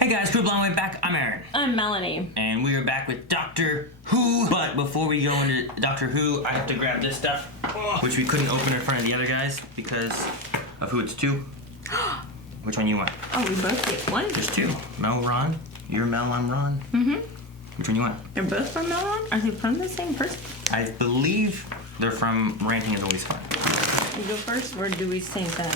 Hey guys, Crew Blonde Way back. I'm Aaron. I'm Melanie. And we are back with Doctor Who. But before we go into Doctor Who, I have to grab this stuff, which we couldn't open in front of the other guys because of who it's to. Which one you want? Oh, we both get one? There's two. MELRON. You're Mel, I'm Ron. Mm-hmm. Which one you want? They're both from MELRON? Are they from the same person? I believe they're from Ranting is Always Fun. You go first, or do we same thing?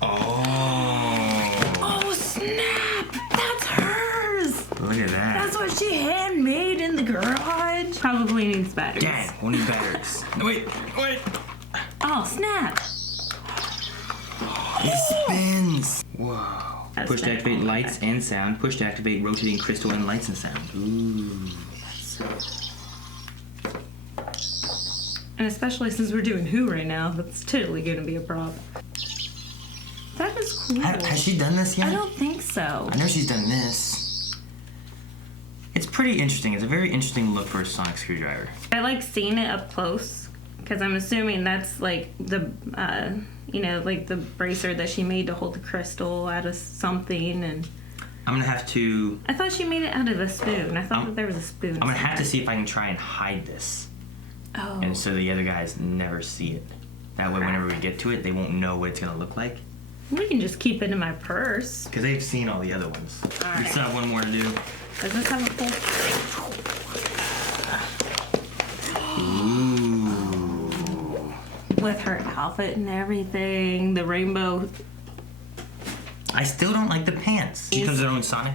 Oh, snap! That's hers! Look at that. That's what she handmade in the garage. Probably needs batteries. Dang, we'll need batteries. Wait. Oh, snap! It spins. Whoa. That's Push to activate lights and sound. Push to activate rotating crystal and lights and sound. Ooh. And especially since we're doing Who right now, that's totally gonna be a prop. That is cool. Has she done this yet? I don't think so. I know she's done this. It's pretty interesting. It's a very interesting look for a sonic screwdriver. I like seeing it up close because I'm assuming that's like the, like the bracer that she made to hold the crystal out of something. And I'm gonna have to. I thought she made it out of a spoon. I thought that there was a spoon. I'm gonna have to see if I can try and hide this. Oh. And so the other guys never see it. That way, whenever we get to it, they won't know what it's gonna look like. We can just keep it in my purse. Because they've seen all the other ones. All We right. still have one more to do. Does this have a full? Ooh. With her outfit and everything, the rainbow. I still don't like the pants. She comes her own Sonic.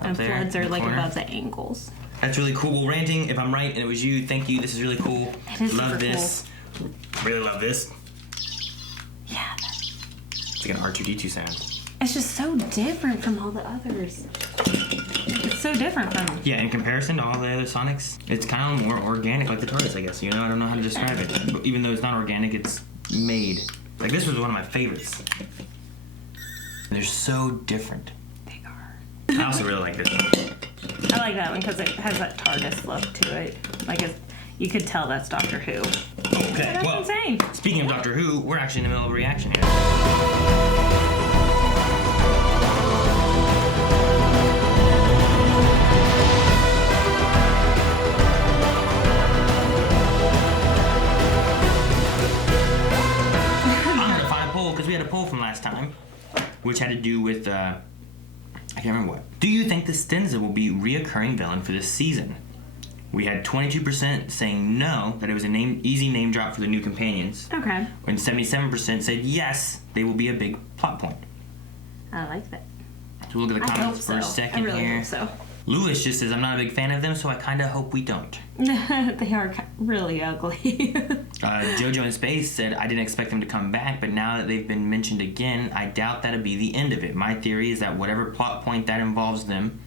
And There, floods in are the like corner. above the ankles. That's really cool. Well, Ranting, if I'm right and it was you, thank you. This is really cool. It is love super this. Really love this. Yeah. It's like an R2-D2 sound. It's just so different from all the others. It's so different from. Yeah, in comparison to all the other Sonics, it's kind of more organic, like the TARDIS, I guess. You know, I don't know how to describe it. But even though it's not organic, it's made. Like, this was one of my favorites. They're so different. They are. I also really like this one. I like that one because it has that TARDIS look to it. Like you could tell that's Doctor Who. Okay, That's well, insane. speaking of Doctor Who, we're actually in the middle of a reaction here. I'm gonna find a poll because we had a poll from last time, which had to do with I can't remember what. Do you think the Stenza will be reoccurring villain for this season? We had 22% saying no, that it was an easy name drop for the new companions. Okay. And 77% said yes, they will be a big plot point. I like that. So we'll look at the I hope comments so. for a second I really here. hope so. Lewis just says, I'm not a big fan of them, so I kind of hope we don't. They are really ugly. Jojo in Space said, I didn't expect them to come back, but now that they've been mentioned again, I doubt that'll be the end of it. My theory is that whatever plot point that involves them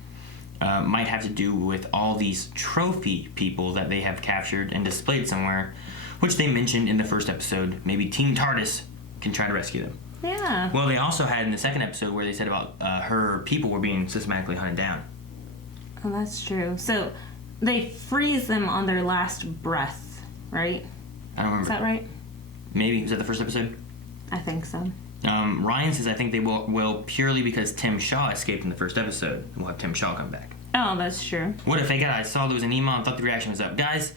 might have to do with all these trophy people that they have captured and displayed somewhere, which they mentioned in the first episode. Maybe Team TARDIS can try to rescue them. Yeah. Well, they also had in the second episode where they said about her people were being systematically hunted down. Oh, that's true. So they freeze them on their last breath, right? I don't remember. Is that right? Maybe. Was that the first episode? I think so. Ryan says, I think they will purely because Tim Shaw escaped in the first episode. We'll have Tim Shaw come back. Oh, that's true. What if I saw there was an email and thought the reaction was up. Guys,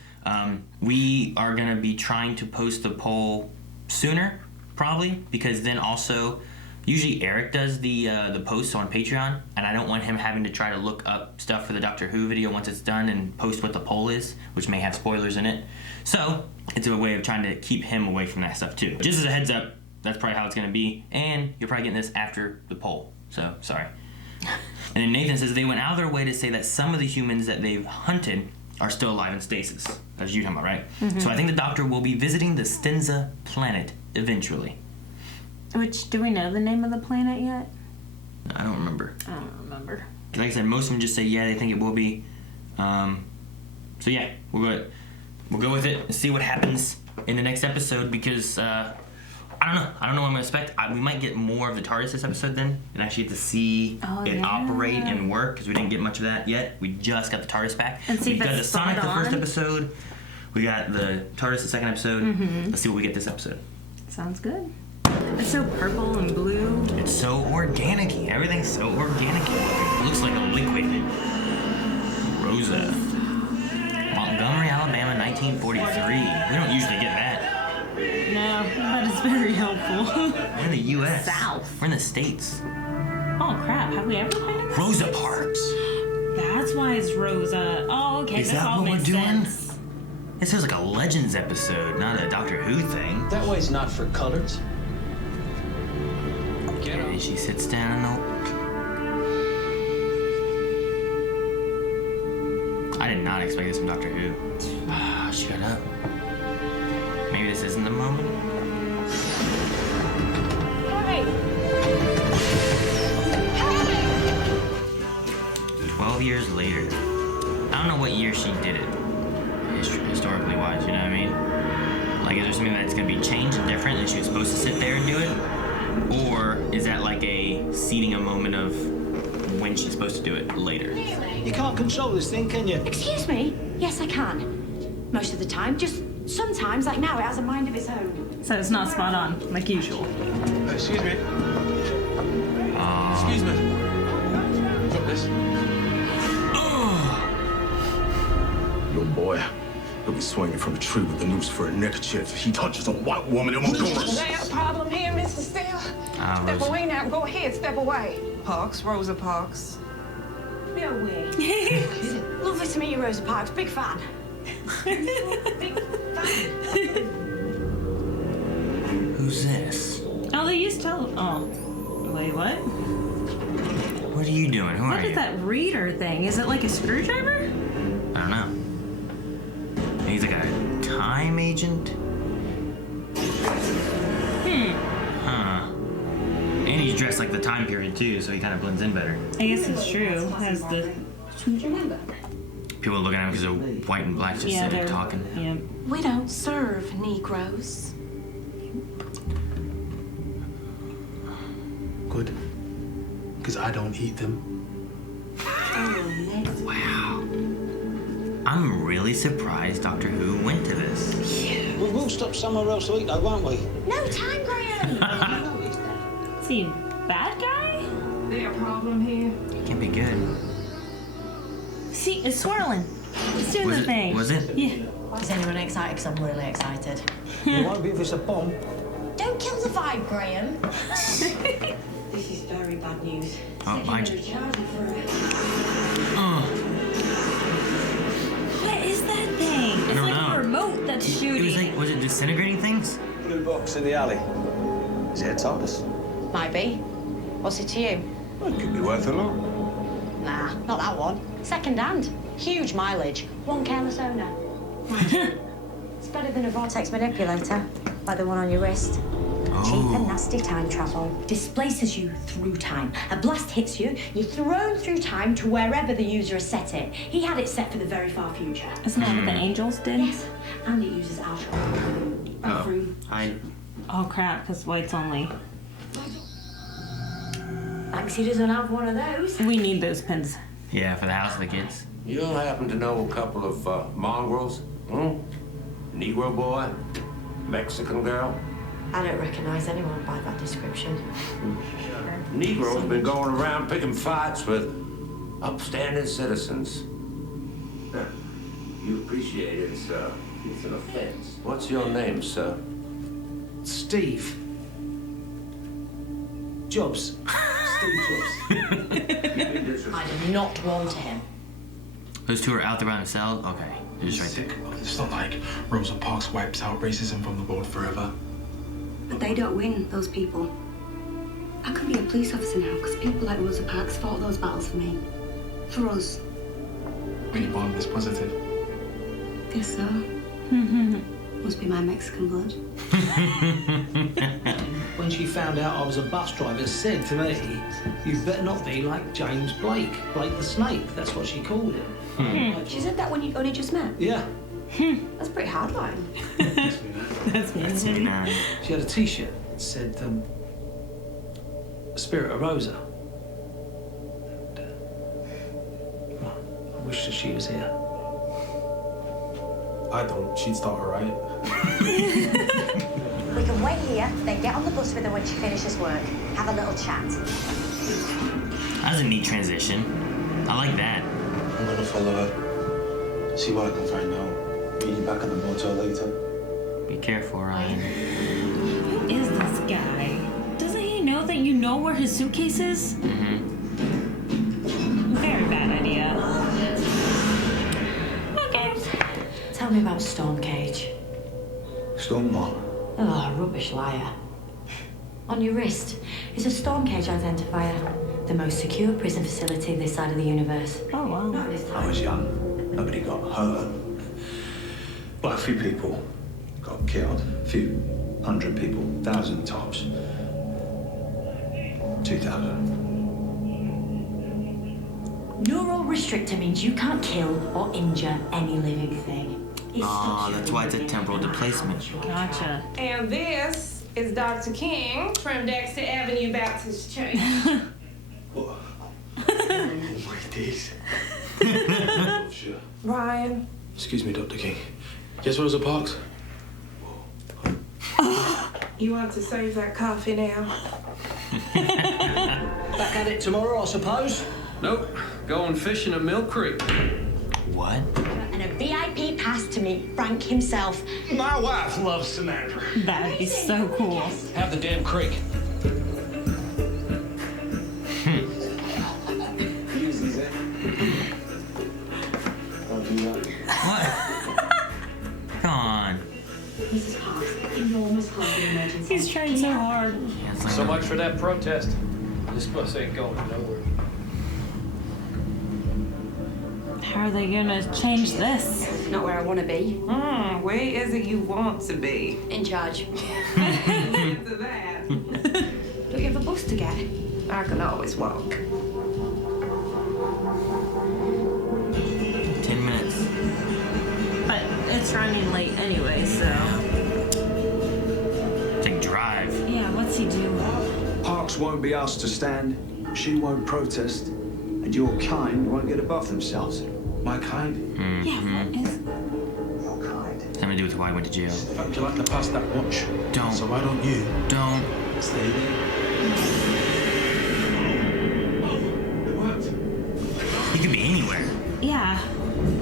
we are going to be trying to post the poll sooner, probably, because then also, usually Eric does the posts on Patreon, and I don't want him having to try to look up stuff for the Doctor Who video once it's done and post what the poll is, which may have spoilers in it. So, it's a way of trying to keep him away from that stuff too. Just as a heads up, that's probably how it's going to be, and you're probably getting this after the poll, so sorry. And then Nathan says they went out of their way to say that some of the humans that they've hunted are still alive in stasis. That's you talking about, right? Mm-hmm. So I think the Doctor will be visiting the Stenza planet eventually. Which, do we know the name of the planet yet? I don't remember. I don't remember. Like I said, most of them just say yeah, they think it will be. So yeah, we'll go with it and see what happens in the next episode because I don't know what I'm gonna expect. We might get more of the TARDIS this episode then, and actually get to see it operate and work because we didn't get much of that yet. We just got the TARDIS back. And see we if got the it's Sonic spot the first on. episode. We got the TARDIS the second episode. Let's see what we get this episode. Sounds good. It's so purple and blue. It's so organic-y. Everything's so organic-y. It looks like a liquid. Rosa. Montgomery, Alabama, 1943. We don't usually get that. No, but it's very helpful. We're in the U.S. South. We're in the States. Oh crap, have we ever been in this? Rosa Parks. That's why it's Rosa. Oh, okay, Is this that all what we're makes doing? sense. This feels like a Legends episode, not a Doctor Who thing. That way's not for colors. Get And up. she sits down and I did not expect this from Doctor Who. Ah, she got up. Maybe this isn't the moment. Hey! 12 years later. I don't know what year she did it, historically wise, you know what I mean? Like, is there something that's gonna be changed and different and she was supposed to sit there and do it? Or is that like a seeding a moment of when she's supposed to do it later? You can't control this thing, can you? Excuse me? Yes, I can. Most of the time. Just sometimes, like now, it has a mind of its own. So it's not spot on, like usual. Excuse me. Excuse me. Drop this. Young boy, he'll be swinging from a tree with the noose for a neckerchief. He touches a white woman in Montgomery. Is there a problem here, Mr. Steele? Step Rosa. away now. Go ahead. Step away. Parks, Rosa Parks. No way. Lovely to meet you, Rosa Parks. Big fan. Big fan. Who's this? Oh, they used to. Oh, wait, what? What are you doing? Who What are is you? that reader thing? Is it like a screwdriver? I don't know. He's like a time agent? Huh. And he's dressed like the time period too, so he kind of blends in better. I guess it's true. Has the People look at him because they're white and black, just sitting they're talking. Yeah. We don't serve Negroes. Good. Because I don't eat them. Wow. I'm really surprised Doctor Who went to this. We will stop somewhere else to eat, though, won't we? No time, Graham. Is he a bad guy? Is there a problem here? Can't be good. See, it's swirling. It's doing Was the it? thing. Was it? Yeah. Is anyone excited? Because I'm really excited. It won't be if it's a bomb. Don't kill the vibe, Graham. This is very bad news. Oh, mind you. What is that thing? It's don't like know. a remote that's It shooting. was like, was it disintegrating things? Blue box in the alley. Is it a TARDIS? Might be. What's it to you? That could be worth a look. Nah, not that one. Second hand. Huge mileage. One careless owner. It's better than a vortex manipulator, like the one on your wrist. Cheap and nasty time travel. Displaces you through time. A blast hits you, you're thrown through time to wherever the user has set it. He had it set for the very far future. Isn't that what the angels did? Yes, and it uses algebra. Through. Oh crap, because white's only. Thanks he doesn't have one of those. We need those pins. Yeah, for the house of the kids. You don't happen to know a couple of mongrels? Negro boy? Mexican girl? I don't recognize anyone by that description. Negro's been going around picking fights with upstanding citizens. You appreciate it, it's an offense. What's your name, sir? Steve. Jobs. Steve Jobs. I do not want him. Those two are out there by themselves? Okay, they're just right there. It's not like Rosa Parks wipes out racism from the board forever. But they don't win, those people. I could be a police officer now because people like Rosa Parks fought those battles for me. For us. Are you born this positive? Guess so. Must be my Mexican blood. When she found out I was a bus driver, said to me, "You better not be like James Blake. Blake the Snake." That's what she called him. She said that when you only just met. Yeah. That's pretty hard line. That's me. That's me now. She had a T-shirt that said, "Spirit of Rosa." I wish that she was here. I don't. She'd start a riot. We can wait here, then get on the bus with her when she finishes work. Have a little chat. That was a neat transition. I like that. I'm gonna follow her. See what I can find out. Meet you back at the motel later. Be careful, Ryan. Who is this guy? Doesn't he know that you know where his suitcase is? Mm-hmm. Very bad idea. Okay. Tell me about Storm Cage. Storm what? Oh, rubbish liar. On your wrist is a Storm Cage identifier. The most secure prison facility this side of the universe. Oh, wow. I was young. Nobody got hurt. But a few people got killed. A few 100 people. 1,000 tops. 2,000. Neural restrictor means you can't kill or injure any living thing. Oh, that's why it's a temporal displacement. Gotcha. And this is Dr. King from Dexter Avenue Baptist Church. What? These. Sure. Ryan. Excuse me, Dr. King. Yes, Rosa Parks? You want to save that coffee now? Back at it tomorrow, I suppose. Nope. Going fishing at Mill Creek. What? And a VIP pass to meet Frank himself. My wife loves Samantha. That'd be so cool. Have the damn creek. What? Come on. Mrs. Parks, enormous clothing emergency. He's trying so hard. Yeah, it's like- So much for that protest. This bus ain't going nowhere. How are they gonna change this? Not where I want to be. Where is it you want to be? In charge. Into that. Don't you have a bus to get? I can always walk. 10 minutes. But it's running late anyway, so. Take drive. Yeah, what's he do? Parks won't be asked to stand, she won't protest, and your kind won't get above themselves. My kind? Mm-hmm. Yeah, what is. Your kind. Something to do with why I went to jail. In fact, you like to pass that watch. Don't. So why don't you Don't. stay there? It worked. He could be anywhere. Yeah.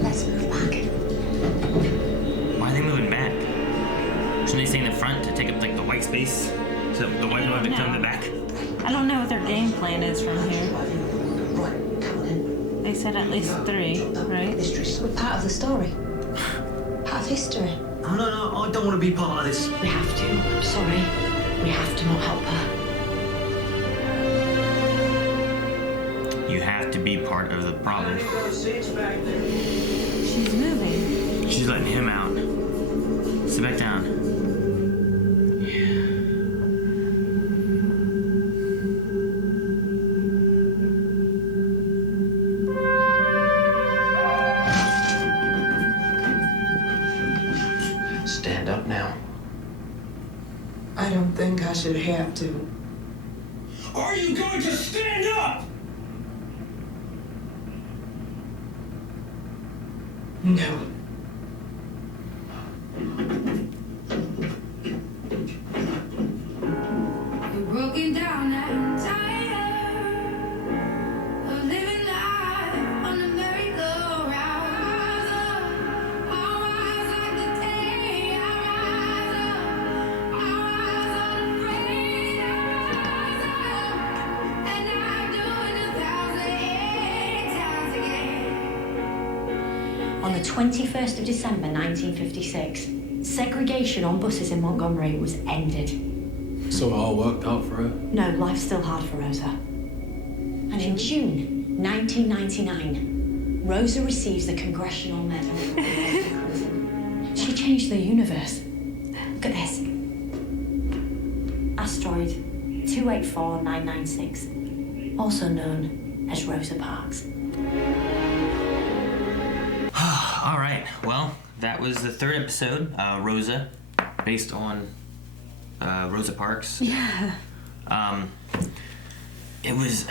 Let's move back. Why are they moving back? Shouldn't they stay in the front to take up like the white space? So the white one would come in the back? I don't know what their game plan is from here. Right, come on in. They said at least 3, right? Mistress. We're part of the story. Part of history. Oh, no, I don't want to be part of this. We have to. I'm sorry. We have to not help her. You have to be part of the problem. She's moving. She's letting him out. Sit back down. Stand up now. I don't think I should have to. Are you going to stand up? No. We're broken down and tired of living life on the merry-go-round. I'll rise like the day. I'll rise unafraid. I'll rise and I'll do it 1,008 times again. On the 21st of December 1956, segregation on buses in Montgomery was ended. So it all worked out for her. No, life's still hard for Rosa. And in June 1999, Rosa receives the Congressional Medal. She changed the universe. Look at this. Asteroid 284996, also known as Rosa Parks. All right. Well, that was the 3rd episode, Rosa, based on Rosa Parks. Yeah. It was.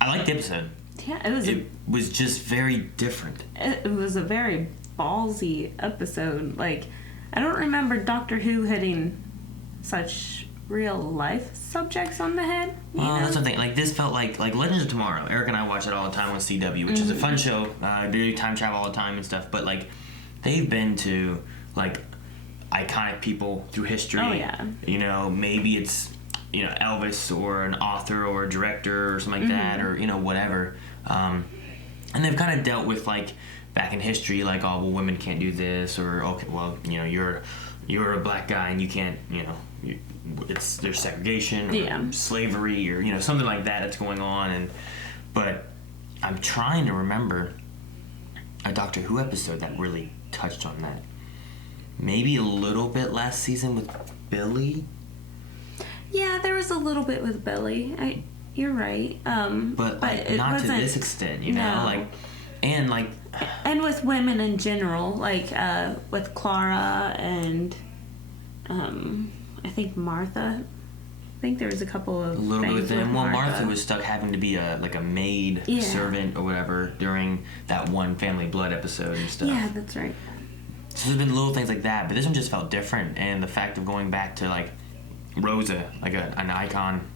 I liked the episode. Yeah, it was. It was just very different. It was a very ballsy episode. Like, I don't remember Doctor Who hitting such real life subjects on the head. Well, that's something. Like this felt like Legends of Tomorrow. Eric and I watch it all the time on CW, which is a fun show. They do time travel all the time and stuff. But like, they've been to like iconic people through history. Oh yeah. You know, maybe it's Elvis or an author or a director or something like that, or whatever. And they've kind of dealt with like back in history, like, oh well, women can't do this, or okay, well, you're a black guy and you can't, there's segregation, or slavery, or something like that that's going on. But I'm trying to remember a Doctor Who episode that really touched on that. Maybe a little bit last season with Billy. Yeah, there was a little bit with Billy. You're right. But not to this extent, no. And with women in general, like with Clara and I think Martha. I think there was a couple of a little bit with them. Well, Martha was stuck having to be a maid servant or whatever during that one Family Blood episode and stuff. Yeah, that's right. So there's been little things like that, but this one just felt different, and the fact of going back to like Rosa, like an icon,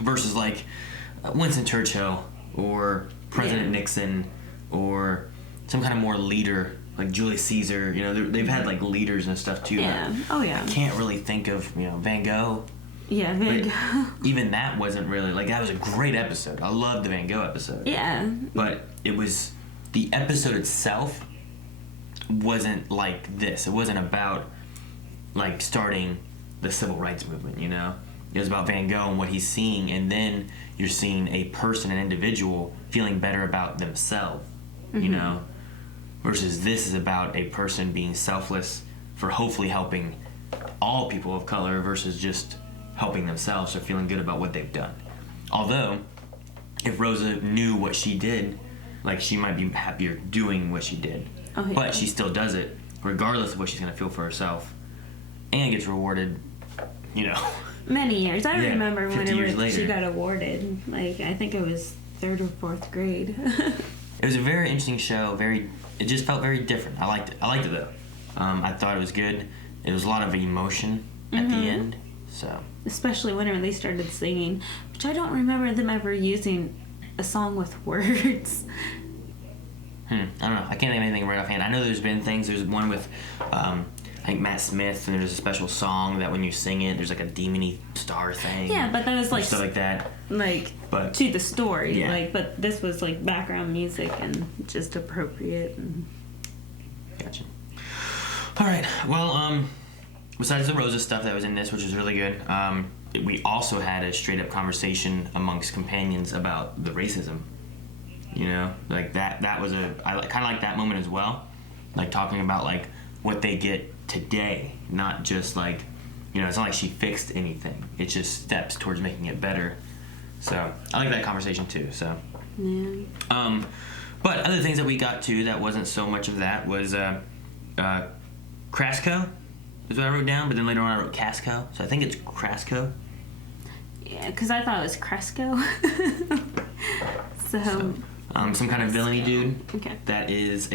versus like Winston Churchill or President Nixon or some kind of more leader like Julius Caesar. They've had like leaders and stuff too. Yeah. Oh yeah. I can't really think of Van Gogh. Yeah, Van Gogh. Even that wasn't really like that was a great episode. I loved the Van Gogh episode. Yeah. But it was the episode itself wasn't like this. It wasn't about like starting the civil rights movement. It was about Van Gogh and what he's seeing, and then you're seeing a person, an individual, feeling better about themselves. Versus this is about a person being selfless for hopefully helping all people of color versus just helping themselves or feeling good about what they've done. Although, if Rosa knew what she did, like she might be happier doing what she did. Oh, yeah. But she still does it regardless of what she's going to feel for herself, and gets rewarded, Many years. I remember 50 years whenever later. she got awarded. Like, I think it was 3rd or 4th grade. It was a very interesting show. It just felt very different. I liked it though. I thought it was good. It was a lot of emotion at the end. So especially whenever they started singing, which I don't remember them ever using a song with words. I don't know. I can't think of anything right offhand. I know there's been things. There's one with I think Matt Smith, and there's a special song that when you sing it, there's like a demony star thing. Yeah, but that was like stuff like that. But to the story, yeah. But this was like background music and just appropriate. Gotcha. All right. Well, besides the Rosa stuff that was in this, which was really good, we also had a straight up conversation amongst companions about the racism. Like that was I kind of like that moment as well, like talking about like what they get today, not just like, it's not like she fixed anything. It's just steps towards making it better. So I like that conversation too. So yeah. But other things that we got to that wasn't so much of that was Krasko is what I wrote down, but then later on I wrote Casco, so I think it's Krasko. Yeah, because I thought it was Krasko. so some kind of villainy dude. Okay. That is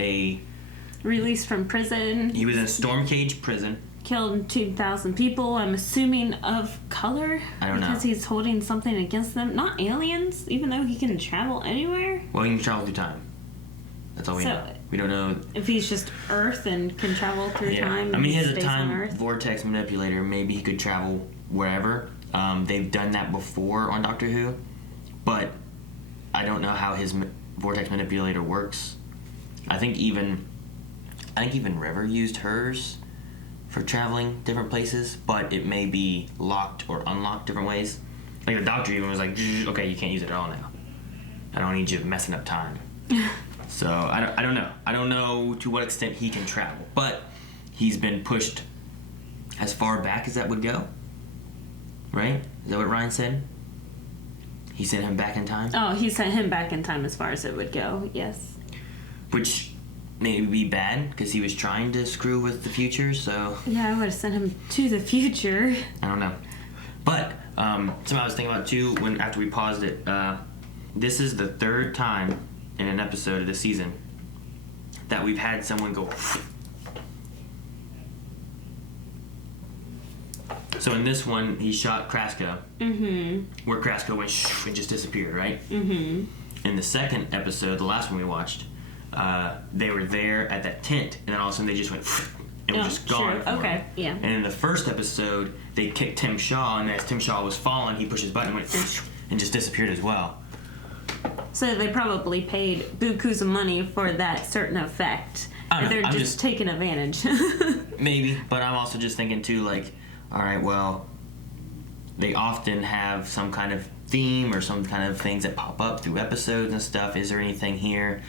released from prison. He was in a storm cage prison. Killed 2,000 people, I'm assuming of color. I don't know. Because he's holding something against them. Not aliens, even though he can travel anywhere. Well, he can travel through time. That's all we know. We don't know. If he's just Earth and can travel through time. I mean, he has a stays on time Earth. vortex manipulator. Maybe he could travel wherever. They've done that before on Doctor Who. But I don't know how his vortex manipulator works. I think even River used hers for traveling different places, but it may be locked or unlocked different ways. Like the Doctor even was like, okay, you can't use it at all now. I don't need you messing up time. So I don't know. I don't know to what extent he can travel, but he's been pushed as far back as that would go. Right? Is that what Ryan said? He sent him back in time? Oh, he sent him back in time as far as it would go, yes. Which may be bad, because he was trying to screw with the future, so... Yeah, I would have sent him to the future. I don't know. But, something I was thinking about, too, after we paused it, this is the 3rd time in an episode of this season that we've had someone go... So in this one, he shot Krasko. Mm-hmm. Where Krasko went and just disappeared, right? Mm-hmm. In the second episode, the last one we watched, they were there at that tent, and then all of a sudden they just went and were just gone. Sure. Okay, yeah. And in the first episode, they kicked Tim Shaw, and as Tim Shaw was falling, he pushed his button and went and just disappeared as well. So they probably paid bukus of money for that certain effect. They're just taking advantage. Maybe, but I'm also just thinking too, like, all right, well, they often have some kind of theme or some kind of things that pop up through episodes and stuff. Is there anything here?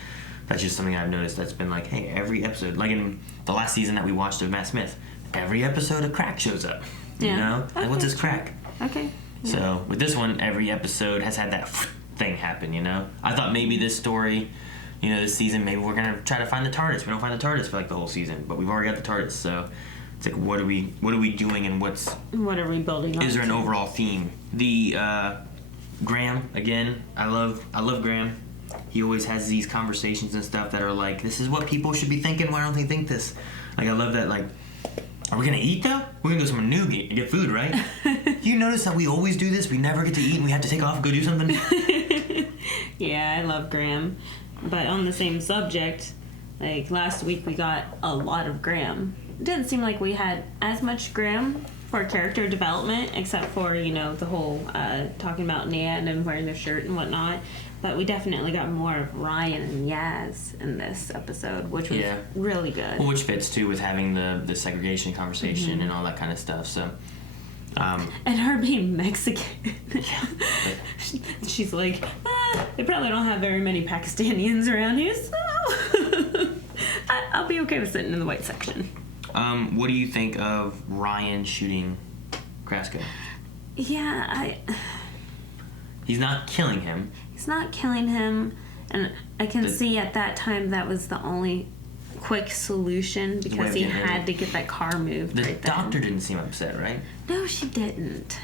That's just something I've noticed that's been like, hey, every episode, like in the last season that we watched of Matt Smith, every episode a crack shows up. You know? Okay. Like, what's this crack? Okay. Yeah. So with this one, every episode has had that thing happen, you know? I thought maybe this story, you know, this season, maybe we're going to try to find the TARDIS. We don't find the TARDIS for like the whole season, but we've already got the TARDIS, so it's like, what are we doing and what are we building on? Is there an overall theme? The Graham, again, I love Graham. He always has these conversations and stuff that are like, this is what people should be thinking, why don't they think this? Like, I love that, like, are we gonna eat though? We're gonna go somewhere new and get food, right? You notice that we always do this? We never get to eat and we have to take off and go do something? Yeah, I love Graham. But on the same subject, like last week we got a lot of Graham. It didn't seem like we had as much Graham for character development, except for, you know, the whole talking about Nan and wearing their shirt and whatnot. But we definitely got more of Ryan and Yaz in this episode, which was really good. Well, which fits too with having the segregation conversation and all that kind of stuff. So, and her being Mexican. She's like, they probably don't have very many Pakistanians around here, so I'll be okay with sitting in the white section. What do you think of Ryan shooting Krasko? Yeah, He's not killing him. He's not killing him, and I can see at that time that was the only quick solution because he had to get that car moved. The doctor didn't seem upset, right? No, she didn't.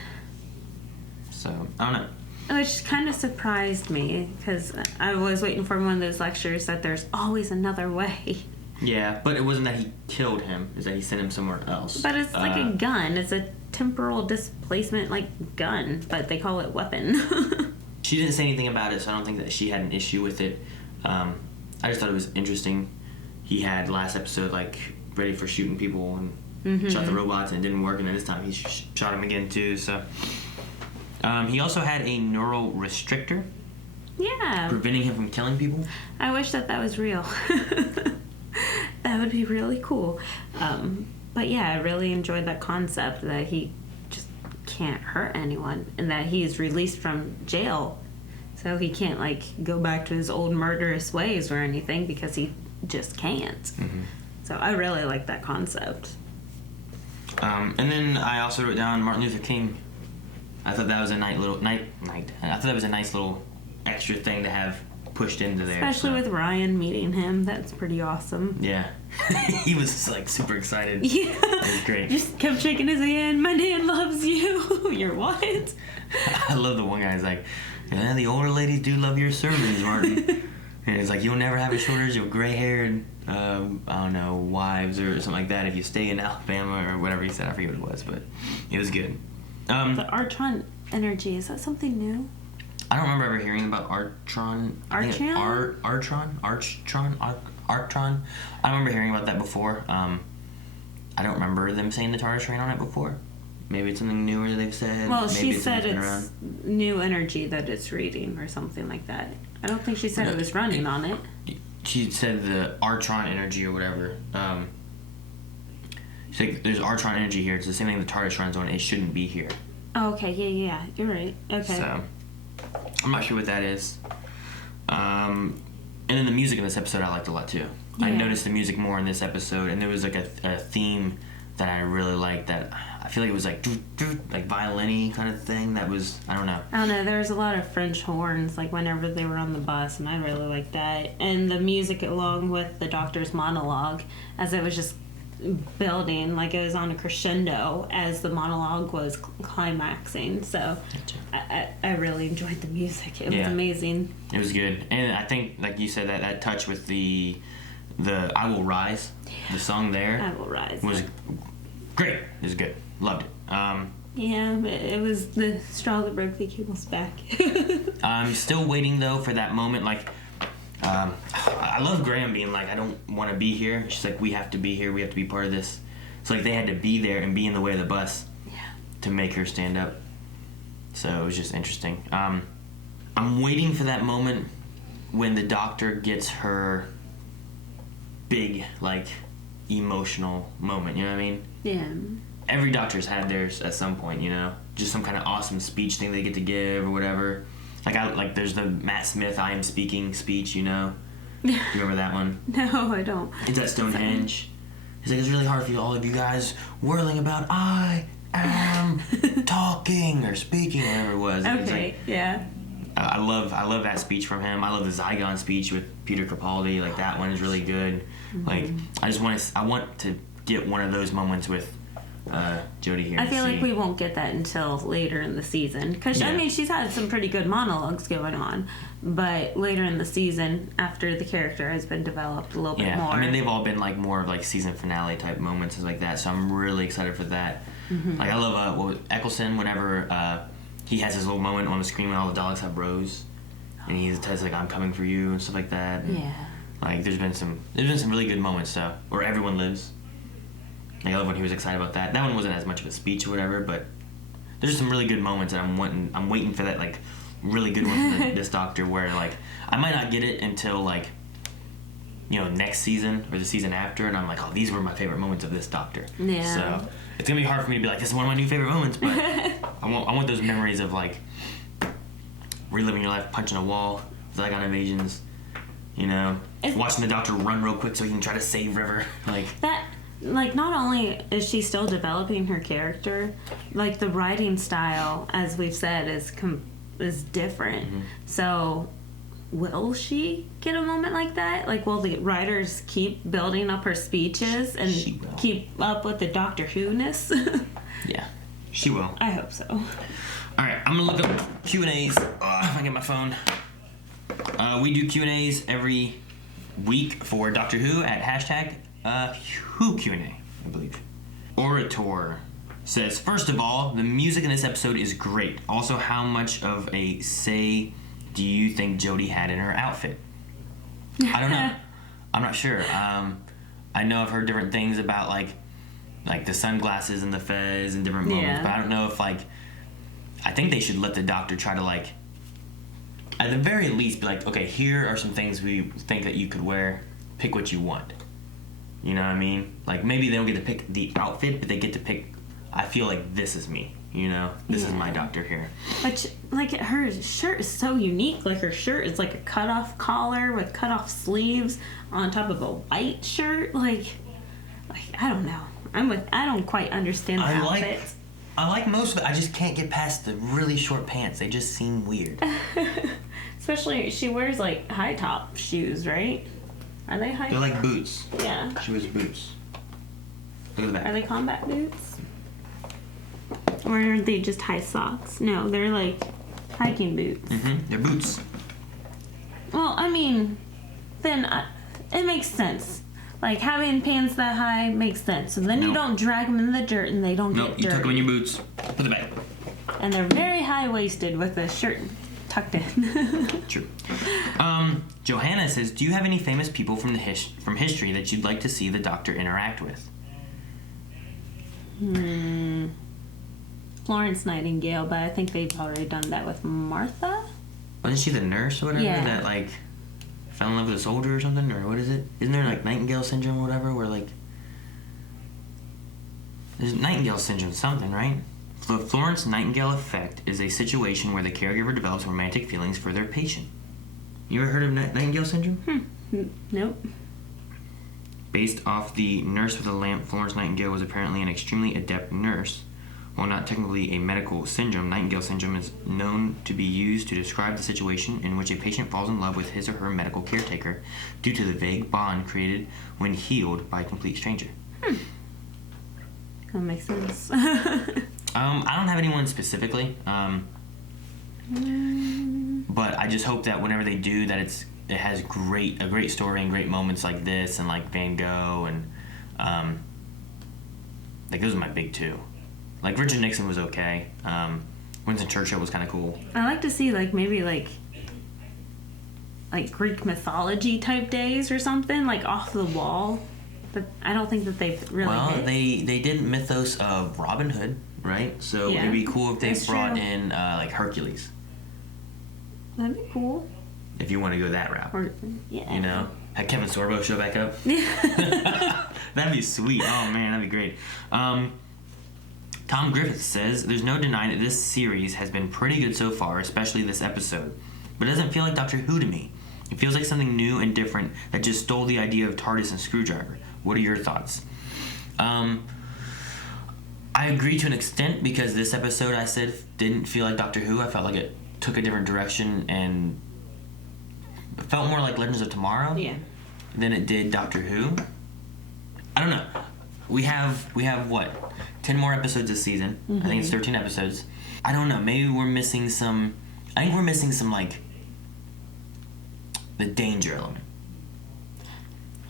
So, I don't know. Which kind of surprised me because I was waiting for one of those lectures that there's always another way. Yeah, but it wasn't that he killed him, it's that he sent him somewhere else. But it's like a gun. It's a temporal displacement, like, gun, but they call it weapon. She didn't say anything about it, so I don't think that she had an issue with it. I just thought it was interesting. He had last episode, like, ready for shooting people and shot the robots, and it didn't work, and then this time he shot him again, too, so. He also had a neural restrictor. Yeah. Preventing him from killing people. I wish that was real. That would be really cool. But yeah, I really enjoyed that concept that he just can't hurt anyone and that he's released from jail. So he can't, like, go back to his old murderous ways or anything because he just can't. Mm-hmm. So I really like that concept. And then I also wrote down Martin Luther King. I thought that was a I thought that was a nice little extra thing to have pushed into there. Especially with Ryan meeting him. That's pretty awesome. Yeah. He was, like, super excited. Yeah. It was great. Just kept shaking his hand. My dad loves you. You're what? I love the one guy's like, yeah, the older ladies do love your sermons, Martin. And it's like, you'll never have a shortage of gray-haired, I don't know, wives or something like that if you stay in Alabama or whatever he said. I forget what it was, but it was good. The Artron energy, is that something new? I don't remember ever hearing about Artron. Artron. I don't remember hearing about that before. I don't remember them saying the TARDIS ran on it before. Maybe it's something newer that they've said. Well, Maybe she said it's around. new energy that it's reading or something like that. I don't think she said it was running on it. She said the Artron energy or whatever. She's like, there's Artron energy here. It's the same thing the TARDIS runs on. It shouldn't be here. Oh, okay. Yeah. You're right. Okay. So, I'm not sure what that is. And then the music in this episode I liked a lot too. Yeah. I noticed the music more in this episode, and there was like a theme that I really liked that I feel like it was like violin-y kind of thing that was, I don't know. I don't know, there was a lot of French horns like whenever they were on the bus, and I really liked that. And the music along with the doctor's monologue as it was just building, like it was on a crescendo as the monologue was climaxing. So I really enjoyed the music. It was amazing. It was good. And I think, like you said, that touch with the I Will Rise, the song there I Will Rise was great. It was good. Loved it. Yeah, but it was the straw that broke the camel's back. I'm still waiting though for that moment. Like, I love Graham being like, I don't want to be here. She's like, we have to be here. We have to be part of this. It's like they had to be there and be in the way of the bus to make her stand up. So it was just interesting. I'm waiting for that moment when the Doctor gets her big, like, emotional moment. You know what I mean? Yeah. Every Doctor's had theirs at some point, you know? Just some kind of awesome speech thing they get to give or whatever. Like there's the Matt Smith I am speaking speech, you know? You remember that one? No, I don't. It's at Stonehenge. He's like, it's really hard for all of you guys whirling about I am talking or speaking, whatever it was. Okay, yeah. I love that speech from him. I love the Zygon speech with Peter Capaldi. Like, that one is really good. Mm-hmm. Like, I want to get one of those moments with Jodie here. I feel like we won't get that until later in the season. Because, I mean, she's had some pretty good monologues going on. But later in the season, after the character has been developed a little bit more. I mean, they've all been, like, more of, like, season finale type moments and like that. So I'm really excited for that. Mm-hmm. Like, I love Eccleston whenever he has his little moment on the screen when all the Daleks have Rose. And he says, like, I'm coming for you and stuff like that. And, yeah. Like, there's been some really good moments, so. Or Everyone Lives. Like, I love when he was excited about that. That one wasn't as much of a speech or whatever, but there's some really good moments that I'm waiting for that, like, really good one from this Doctor where, like, I might not get it until, like, you know, next season or the season after, and I'm like, oh, these were my favorite moments of this Doctor. Yeah. So it's gonna be hard for me to be like, this is one of my new favorite moments, but I want those memories of, like, reliving your life, punching a wall, Zygon invasions, you know, watching the Doctor run real quick so he can try to save River, like that. Like, not only is she still developing her character, like, the writing style, as we've said, is different. Mm-hmm. So, will she get a moment like that? Like, will the writers keep building up her speeches and keep up with the Doctor Who-ness? Yeah, she will. I hope so. All right, I'm gonna look up Q&As. If I get my phone. We do Q&As every week for Doctor Who at hashtag Who Q&A, I believe. Orator says, first of all, the music in this episode is great. Also, how much of a say do you think Jodie had in her outfit? I don't know. I'm not sure. I know I've heard different things about, like the sunglasses and the fez and different moments, but I don't know if, like, I think they should let the Doctor try to, like, at the very least be like, okay, here are some things we think that you could wear. Pick what you want. You know what I mean? Like, maybe they don't get to pick the outfit, but they get to pick, I feel like this is me, you know? This is my Doctor here. Which, like, her shirt is so unique. Like, her shirt is like a cut-off collar with cut-off sleeves on top of a white shirt. Like I don't know. I don't quite understand the outfit. I like most of it. I just can't get past the really short pants. They just seem weird. Especially, she wears, like, high-top shoes, right? Are they high? They're like boots. Yeah. She wears boots. Look at that. Are they combat boots? Or are they just high socks? No, they're like hiking boots. Mm-hmm. They're boots. Well, I mean, then it makes sense. Like, having pants that high makes sense. And then you don't drag them in the dirt and they don't get dirty. You tuck them in your boots. Put them back. And they're very high-waisted with the shirt tucked in. True. Johanna says, do you have any famous people from history that you'd like to see the Doctor interact with? Florence Nightingale, but I think they've already done that with Martha. Wasn't she the nurse or whatever that, like, fell in love with a soldier or something? Or what is it? Isn't there, like, Nightingale syndrome or whatever, where, like, there's Nightingale syndrome something, right? The Florence Nightingale effect is a situation where the caregiver develops romantic feelings for their patient. You ever heard of Nightingale syndrome? Nope. Based off the nurse with a lamp, Florence Nightingale was apparently an extremely adept nurse. While not technically a medical syndrome, Nightingale syndrome is known to be used to describe the situation in which a patient falls in love with his or her medical caretaker due to the vague bond created when healed by a complete stranger. That makes sense. I don't have anyone specifically, but I just hope that whenever they do, that it has a great story and great moments like this and like Van Gogh and like those are my big two. Like Richard Nixon was okay. Winston Churchill was kind of cool. I like to see like maybe like Greek mythology type days or something, like off the wall. But I don't think that they've really. Well, hit. they did mythos of Robin Hood, right? So Yeah. it'd be cool if they That's brought true. in like Hercules, That'd be cool. if you want to go that route. Or, yeah. You know, had Kevin Sorbo show back up. That'd be sweet. Oh man, that'd be great. Tom Griffith says, "There's no denying that this series has been pretty good so far, especially this episode. But it doesn't feel like Doctor Who to me. It feels like something new and different that just stole the idea of TARDIS and Screwdriver. What are your thoughts?" I agree to an extent, because this episode, I said, didn't feel like Doctor Who. I felt like it took a different direction and it felt more like Legends of Tomorrow than it did Doctor Who. I don't know. We have what? 10 more episodes this season. I think it's 13 episodes. I don't know. Maybe we're missing some... I think we're missing some, like, the danger element.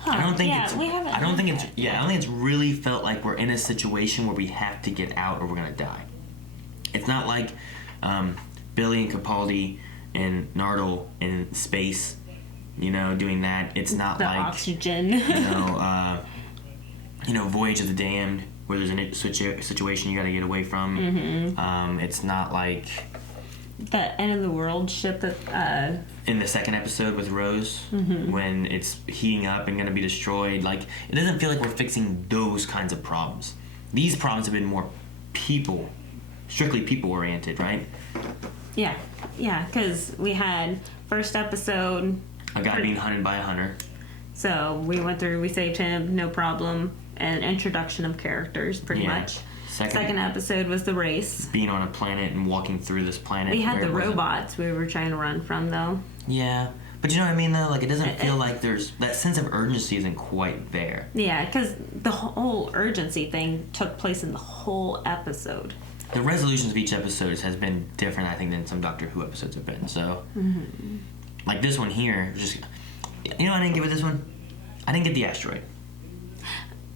I don't think it's... I don't think it's really felt like we're in a situation where we have to get out or we're gonna die. It's not like Billy and Capaldi and Nardole in space, you know, doing that. It's not the like oxygen. you know, Voyage of the Damned, where there's a situation you got to get away from. It's not like the end of the world ship that in the second episode with Rose, when it's heating up and going to be destroyed. Like, it doesn't feel like we're fixing those kinds of problems. These problems have been more strictly people oriented, right? Yeah, because we had first episode, a guy being hunted by a hunter. So we saved him, no problem, and introduction of characters, pretty much. Second episode was the race. Being on a planet and walking through this planet. We had the robots we were trying to run from, though. Yeah, but you know what I mean, though? Like, it doesn't feel like there's... That sense of urgency isn't quite there. Yeah, because the whole urgency thing took place in the whole episode. The resolutions of each episode has been different, I think, than some Doctor Who episodes have been. So, like this one here, just... You know what I didn't get with this one? I didn't get the asteroid.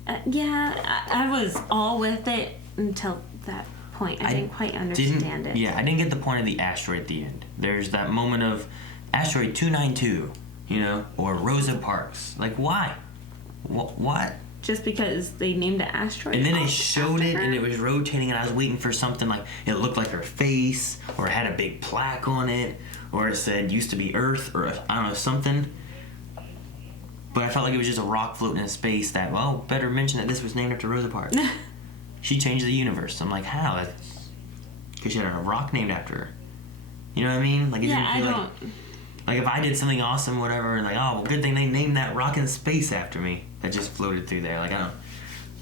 I was all with it until that point. I didn't quite understand it. Yeah, I didn't get the point of the asteroid at the end. There's that moment of asteroid 292, you know, or Rosa Parks. Like, why? What? Just because they named the asteroid. And then they showed it, and it was rotating, and I was waiting for something like it looked like her face, or it had a big plaque on it, or it said used to be Earth, or I don't know, something. But I felt like it was just a rock floating in space that, well, better mention that this was named after Rosa Parks. She changed the universe. I'm like, how? Because she had a rock named after her. You know what I mean? Like, it didn't feel like if I did something awesome, whatever, and like, oh, well, good thing they named that rock in space after me that just floated through there. Like, I don't.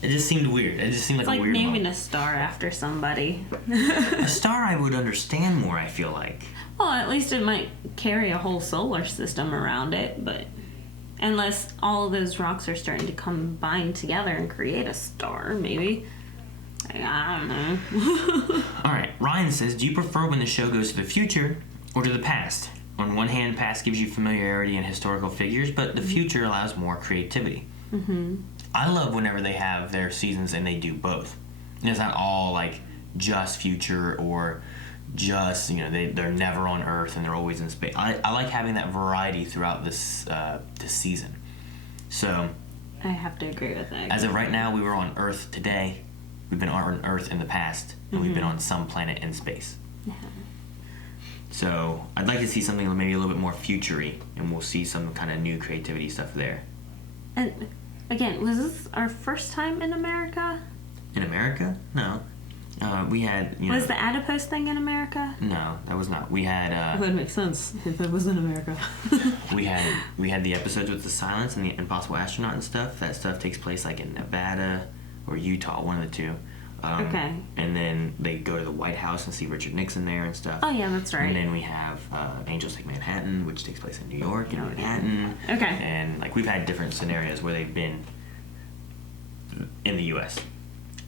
It just seemed weird. It just seemed like a weird naming moment. a star after somebody. A star I would understand more, I feel like. Well, at least it might carry a whole solar system around it, but unless all of those rocks are starting to combine together and create a star, maybe. I don't know. Alright, Ryan says, do you prefer when the show goes to the future or to the past? On one hand, past gives you familiarity and historical figures, but the future allows more creativity. I love whenever they have their seasons and they do both. And it's not all like just future or just, you know, they're never on Earth and they're always in space. I like having that variety throughout this season. So I have to agree with that. As of right now, we were on Earth today. We've been on Earth in the past, and we've been on some planet in space. Yeah. So I'd like to see something maybe a little bit more future-y, and we'll see some kind of new creativity stuff there. And again, was this our first time in America? In America? No. We had, you know... Was the adipose thing in America? No, that was not. We had... It would make sense if it was in America. we had the episodes with the Silence and the Impossible Astronaut and stuff. That stuff takes place like in Nevada or Utah, one of the two. Okay. And then they go to the White House and see Richard Nixon there and stuff. Oh, yeah, that's right. And then we have Angels Take Manhattan, which takes place in New York, in Manhattan. Okay. And like we've had different scenarios where they've been in the U.S.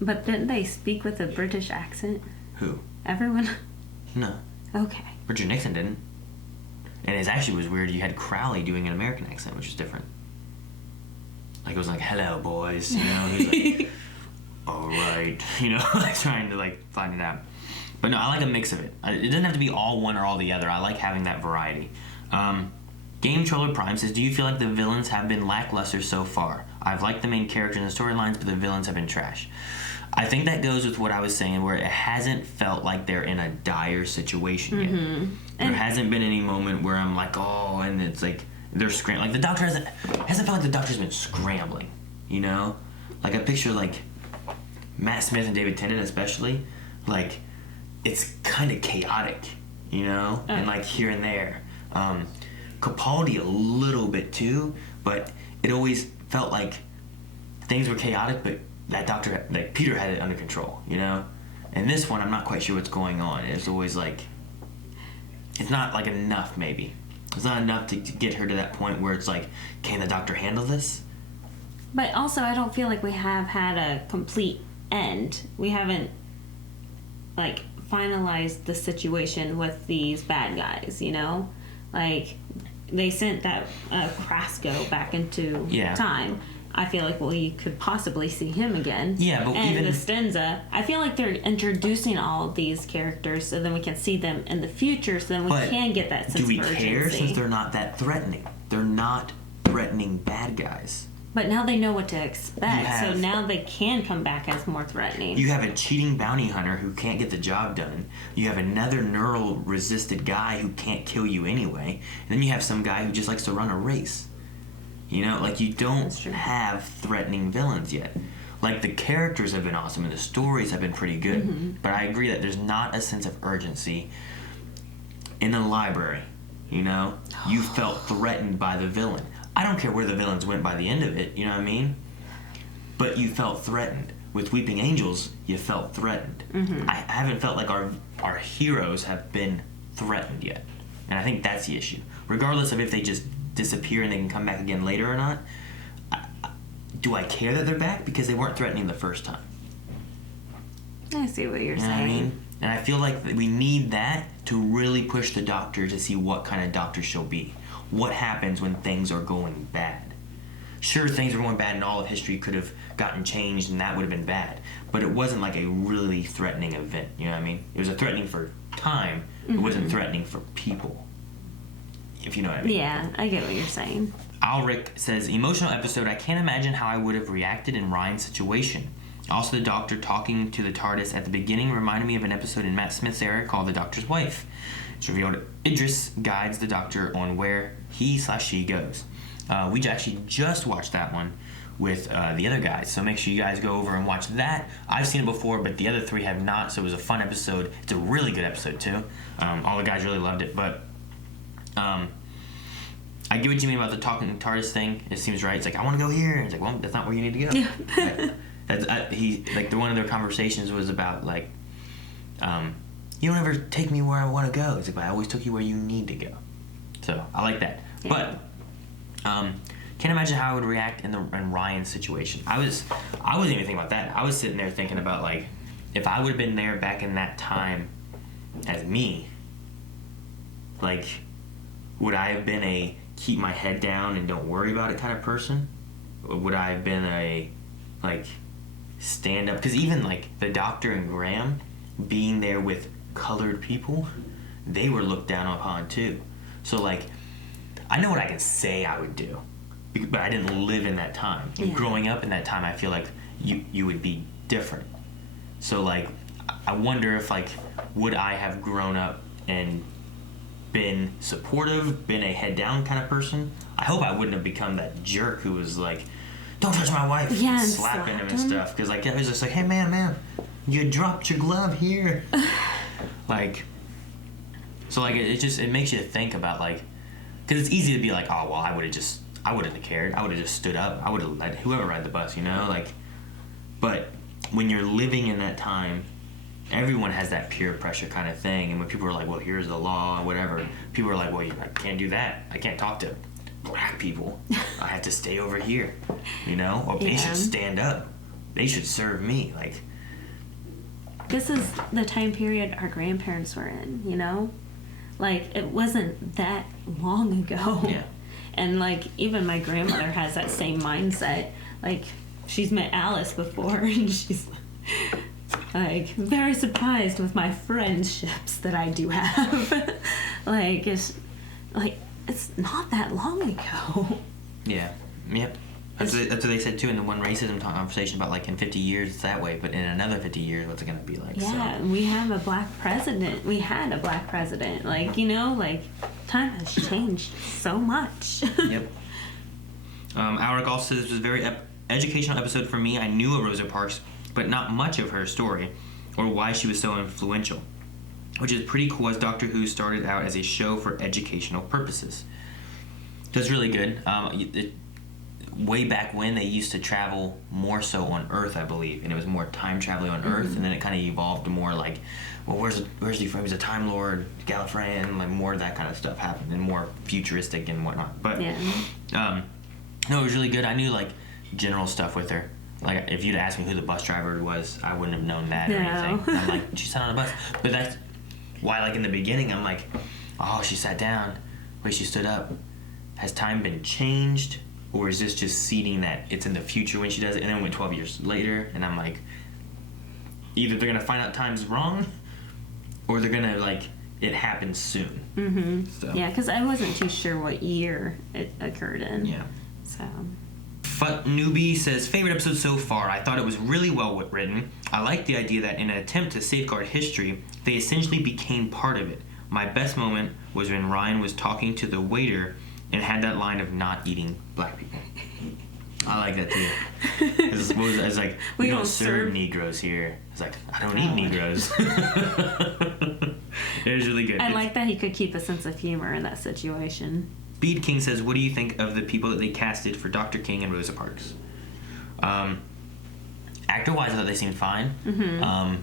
But didn't they speak with a British accent? Who? Everyone? No. Okay. Richard Nixon didn't. And it actually was weird. You had Crowley doing an American accent, which is different. Like, it was like, hello, boys. You know, he was like, all right, like trying to like find it out. But no, I like a mix of it. It doesn't have to be all one or all the other. I like having that variety. Game Troller Prime says, do you feel like the villains have been lackluster so far? I've liked the main characters and the storylines, but the villains have been trash. I think that goes with what I was saying, where it hasn't felt like they're in a dire situation yet. There hasn't been any moment where I'm like, oh, and it's like they're scrambling. Like the Doctor hasn't felt like the Doctor's been scrambling, Like I picture like Matt Smith and David Tennant especially, like it's kind of chaotic, and like here and there. Capaldi a little bit too, but it always felt like things were chaotic, but that Peter had it under control, And this one, I'm not quite sure what's going on. It's always like, it's not like enough maybe. It's not enough to get her to that point where it's like, can the Doctor handle this? But also, I don't feel like we have had a complete end. We haven't like finalized the situation with these bad guys, Like, they sent that Krasko back into time. I feel like we could possibly see him again. Yeah, but and even the Stenza, I feel like they're introducing all of these characters so then we can see them in the future, so then we can get that sense of urgency. Do we care since they're not that threatening? They're not threatening bad guys. But now they know what to expect, so now they can come back as more threatening. You have a cheating bounty hunter who can't get the job done. You have another neural-resisted guy who can't kill you anyway. And then you have some guy who just likes to run a race. Like you don't have threatening villains yet. Like the characters have been awesome and the stories have been pretty good. But I agree that there's not a sense of urgency in the library. You felt threatened by the villain. I don't care where the villains went by the end of it, you know what I mean? But you felt threatened. With Weeping Angels, you felt threatened. I haven't felt like our heroes have been threatened yet. And I think that's the issue. Regardless of if they just disappear and they can come back again later or not, do I care that they're back? Because they weren't threatening the first time. I see what you're saying. What I mean? And I feel like we need that to really push the Doctor to see what kind of Doctor she'll be. What happens when things are going bad? Sure, things were going bad and all of history could have gotten changed and that would have been bad. But it wasn't like a really threatening event, you know what I mean? It was a threatening for time. It wasn't threatening for people. If you know what I mean. Yeah, I get what you're saying. Alric says, emotional episode, I can't imagine how I would have reacted in Ryan's situation. Also, the Doctor talking to the TARDIS at the beginning reminded me of an episode in Matt Smith's era called The Doctor's Wife. It's revealed Idris guides the Doctor on where he/she goes. We actually just watched that one with the other guys, so make sure you guys go over and watch that. I've seen it before, but the other three have not, so it was a fun episode. It's a really good episode, too. All the guys really loved it, but I get what you mean about the talking TARDIS thing. It seems right. It's like, I want to go here. And it's like, well, that's not where you need to go. Yeah. One of their conversations was about, like, you don't ever take me where I want to go. It's like, but I always took you where you need to go. So, I like that. Yeah. But, can't imagine how I would react in Ryan's situation. I wasn't even thinking about that. I was sitting there thinking about, like, if I would have been there back in that time as me, like, would I have been a keep my head down and don't worry about it kind of person? Or would I have been a, like, stand up? Because even, like, the Doctor and Graham being there with colored people, they were looked down upon too. So, like, I know what I can say I would do, but I didn't live in that time. Yeah. Growing up in that time, I feel like you would be different. So, like, I wonder if, like, would I have grown up and been supportive, been a head down kind of person? I hope I wouldn't have become that jerk who was like, don't touch my wife, yeah, and slapping him and stuff. Because, like, I was just like, hey, man, you dropped your glove here. Like, so, like, it makes you think about, like, because it's easy to be like, oh, well, I wouldn't have cared. I would have just stood up. I would have let whoever ride the bus, you know? Like, but when you're living in that time, everyone has that peer pressure kind of thing. And when people are like, well, here's the law or whatever, people are like, well, I can't do that. I can't talk to black people. I have to stay over here, you know? Or they should stand up. They should serve me. Like, this is the time period our grandparents were in, you know? Like, it wasn't that long ago. Yeah. And, like, even my grandmother has that same mindset. Like, she's met Alice before, and she's like very surprised with my friendships that I do have. it's not that long ago. Yeah. Yep. That's what they said too in the one racism conversation about like in 50 years it's that way, but in another 50 years what's it gonna be like? Yeah, so. we have a black president. We had a black president. Like, time has changed so much. Yep. Alric also says this was a very educational episode for me. I knew of Rosa Parks, but not much of her story or why she was so influential, which is pretty cool as Doctor Who started out as a show for educational purposes. So it's really good. Way back when they used to travel more so on Earth, I believe, and it was more time traveling on Earth, and then it kind of evolved to more like, well, where's he from? He's a Time Lord, Gallifreyan, like more of that kind of stuff happened, and more futuristic and whatnot. But no, it was really good. I knew like general stuff with her. Like if you'd asked me who the bus driver was, I wouldn't have known that or anything. And I'm like, she sat on a bus, but that's why like in the beginning I'm like, oh, she sat down, wait, she stood up. Has time been changed? Or is this just seeding that it's in the future when she does it, and then it went 12 years later, and I'm like, either they're gonna find out time's wrong, or they're gonna like it happens soon. Mm-hmm. So. Yeah, because I wasn't too sure what year it occurred in. Yeah. So. Newbie says, favorite episode so far. I thought it was really well written. I like the idea that in an attempt to safeguard history, they essentially became part of it. My best moment was when Ryan was talking to the waiter and had that line of not eating black people. I like that too. It's like, we don't serve Negroes here. It's like, I don't eat Negroes. It was really good. I like that he could keep a sense of humor in that situation. Bead King says, what do you think of the people that they casted for Dr. King and Rosa Parks? Actor-wise, I thought they seemed fine. Mm-hmm.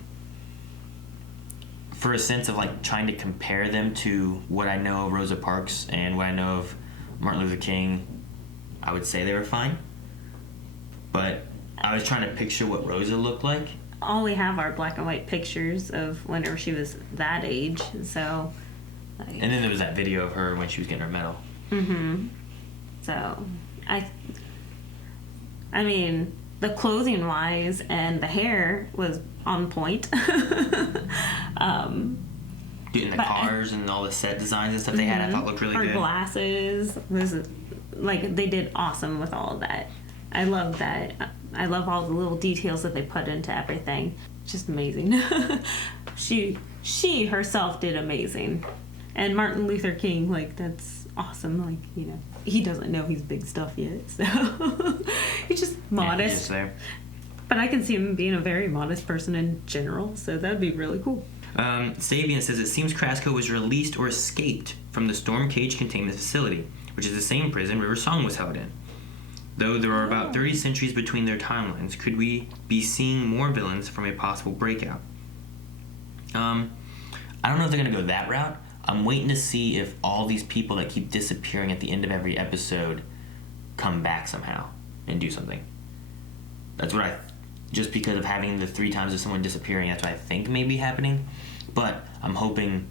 For a sense of like trying to compare them to what I know of Rosa Parks and what I know of Martin Luther King, I would say they were fine. But I was trying to picture what Rosa looked like. All we have are black and white pictures of whenever she was that age, so. And then there was that video of her when she was getting her medal. Mm-hmm. So, I mean, the clothing wise and the hair was on point. Getting the cars and all the set designs and stuff they had, I thought looked really good. Her glasses, they did awesome with all of that. I love that. I love all the little details that they put into everything. Just amazing. She herself did amazing. And Martin Luther King, that's awesome. He doesn't know he's big stuff yet, so he's just modest. Yeah, he's there. But I can see him being a very modest person in general, so that'd be really cool. Sabian says, it seems Krasko was released or escaped from the Storm Cage Containment Facility, which is the same prison River Song was held in. Though there are about 30 centuries between their timelines, could we be seeing more villains from a possible breakout? I don't know if they're going to go that route. I'm waiting to see if all these people that keep disappearing at the end of every episode come back somehow and do something. That's what just because of having the 3 times of someone disappearing, that's what I think may be happening. But I'm hoping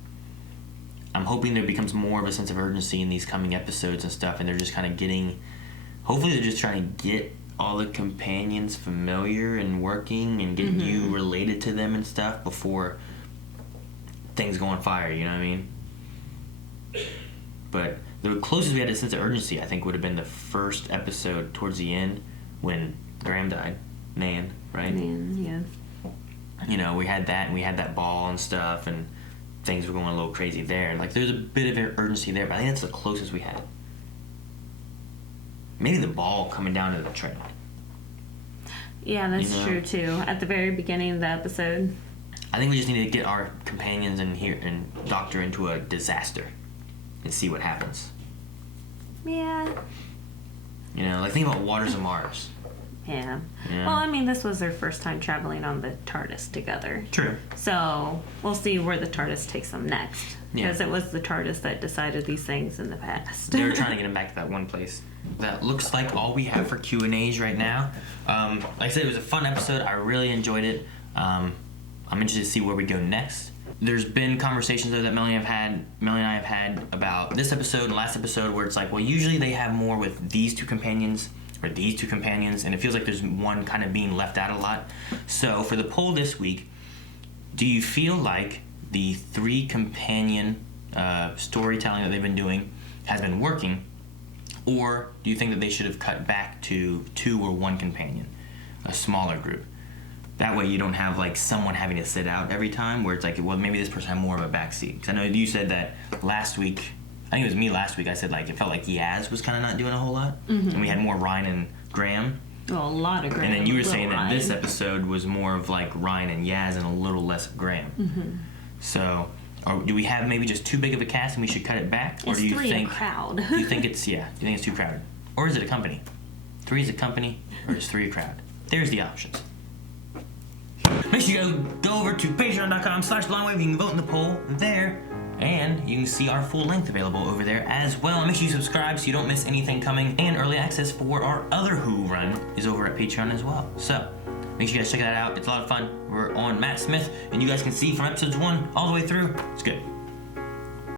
there becomes more of a sense of urgency in these coming episodes and stuff, and they're just kind of hopefully they're just trying to get all the companions familiar and working and get you related to them and stuff before things go on fire, you know what I mean? But the closest we had a sense of urgency, I think, would have been the first episode towards the end when Graham died. Nan, right? Nan, yeah. We had that, and we had that ball and stuff, and things were going a little crazy there. And there's a bit of urgency there, but I think that's the closest we had. Maybe the ball coming down to the train. Yeah, that's true too. At the very beginning of the episode. I think we just need to get our companions and Doctor into a disaster and see what happens. Yeah. Think about Waters of Mars. Yeah. Well, this was their first time traveling on the TARDIS together. True. So we'll see where the TARDIS takes them next. Yeah. Because it was the TARDIS that decided these things in the past. They were trying to get them back to that one place. That looks like all we have for Q&As right now. Like I said, it was a fun episode. I really enjoyed it. I'm interested to see where we go next. There's been conversations though that Melanie and I have had about this episode and last episode where it's like, well, usually they have more with these 2 companions or these two companions, and it feels like there's one kind of being left out a lot. So for the poll this week, do you feel like the 3 companion storytelling that they've been doing has been working, or do you think that they should have cut back to 2 or 1 companion, a smaller group? That way you don't have like someone having to sit out every time, where it's like, well, maybe this person had more of a backseat. Because I know you said that last week, I think it was me last week, I said like it felt like Yaz was kind of not doing a whole lot, and we had more Ryan and Graham. Well, a lot of Graham. And then you were saying Ryan. that this episode was more of like Ryan and Yaz and a little less of Graham. So, do we have maybe just too big of a cast and we should cut it back, or Is do you 3 think a crowd? do you think it's Do you think it's too crowded, or is it a company? 3 is a company, or is 3 a crowd? There's the options. Make sure you go over to patreon.com/blindwave. You can vote in the poll there, and you can see our full length available over there as well. And make sure you subscribe so you don't miss anything coming. And early access for our other Who run is over at Patreon as well. So make sure you guys check that out. It's a lot of fun. We're on Matt Smith, and you guys can see from episodes 1 all the way through. It's good.